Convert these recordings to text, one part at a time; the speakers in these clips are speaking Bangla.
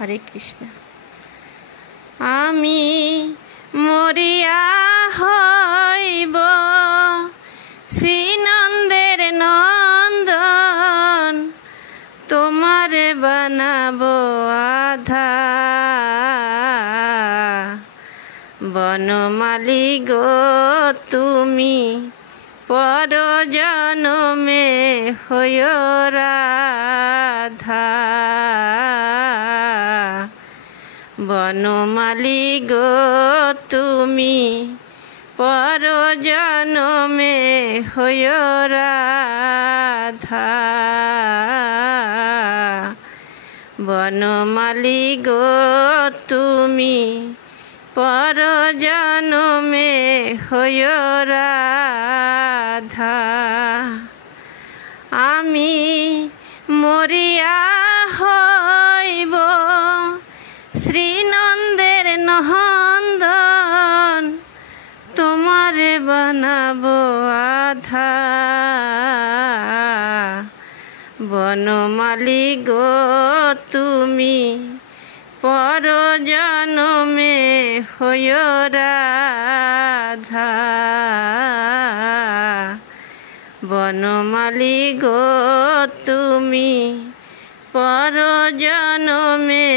হরে কৃষ্ণ। আমি মরিয়া হইব শ্রীনন্দের নন্দন, তোমারে বানাবো আধা। বনমালী গো তুমি পর জনমে হইও রাধা। বনমালী গো তুমি পর জনমে হইও রাধা। বনমালী গো তুমি পর জনমে হইও রাধা। আমি মরিয়া হইব শ্রীনন্দের নন্দন, তোমারে বানাবো আধা। বনমালী গো তুমি পর জনমে হইও রাধা। বনমালী গো তুমি পর জনমে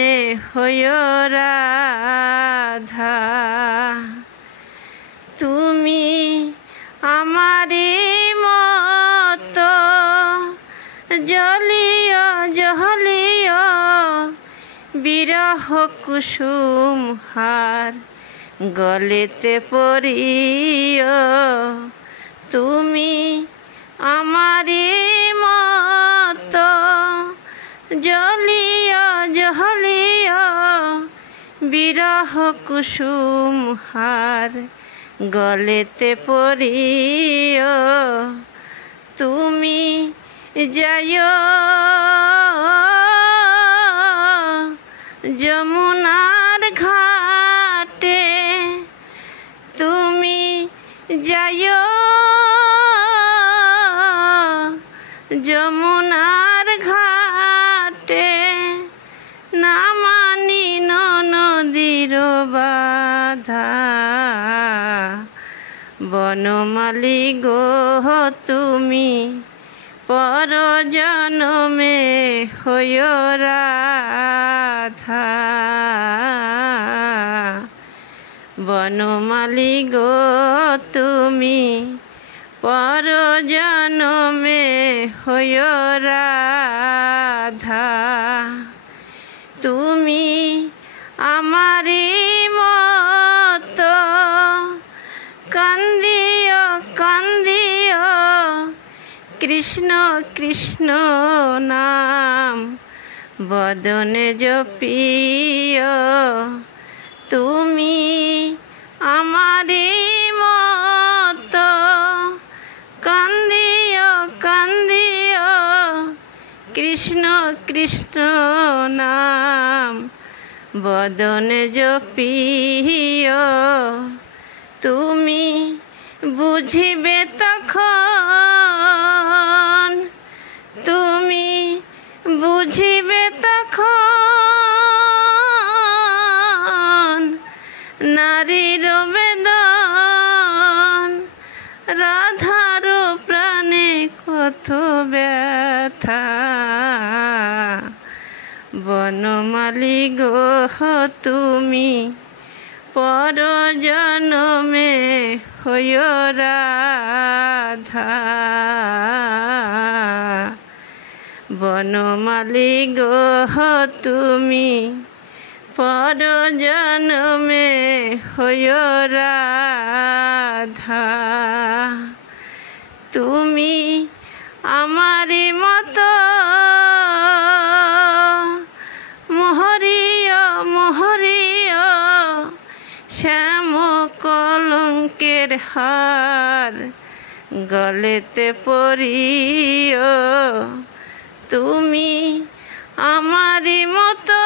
হইও রাধা। তুমি আমারি মতো জলিও জহলিও বিরহ কুসুম হার গলেতে পরিও। তুমি আমারি মতো জলিও জহলিও বিরহ কুসুম হার গলেতে পরিও। তুমি যাইও যমুনার ঘাটে, তুমি যাইও যমুনার ঘাটে, না মানি নদীর বাধা। বনমালী গো তুমি পর জনমে হইও রাধা। বনমালী গো তুমি পর জনমে হইও রাধা। তুমি আমারি মতো কান্দিও কান্দিও কৃষ্ণ কৃষ্ণ নাম বদনে জপিও। তুমি আমারি মতো কান্দিও কান্দিও কৃষ্ণ কৃষ্ণ নাম বদনে জপিও। তুমি বুঝিবে তখন, তুমি বুঝিবে তখন নারীর বেদন, রাধার প্রাণে কত ব্যথা। বনমালী গো তুমি পর জনমে হইও রাধা। বনমালী গো তুমি পর জনমে হইও রাধা। তুমি আমারি মতো মোহরিও মোহরিও শ্যাম কলঙ্কের হার গলেতে পরিও। তুমি আমারি মতো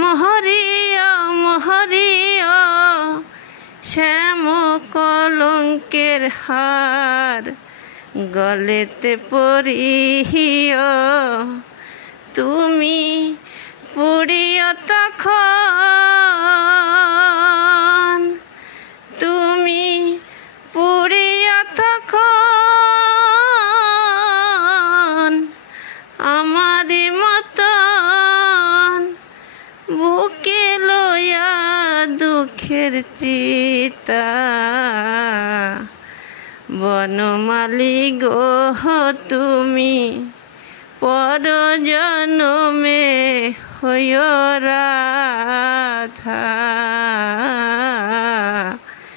মোহরিও মোহরিও শ্যাম কলঙ্কের হার গলেতে পরিও। দুঃখের চিতা। বনমালী গো তুমি পরজনমে হইও রাধা।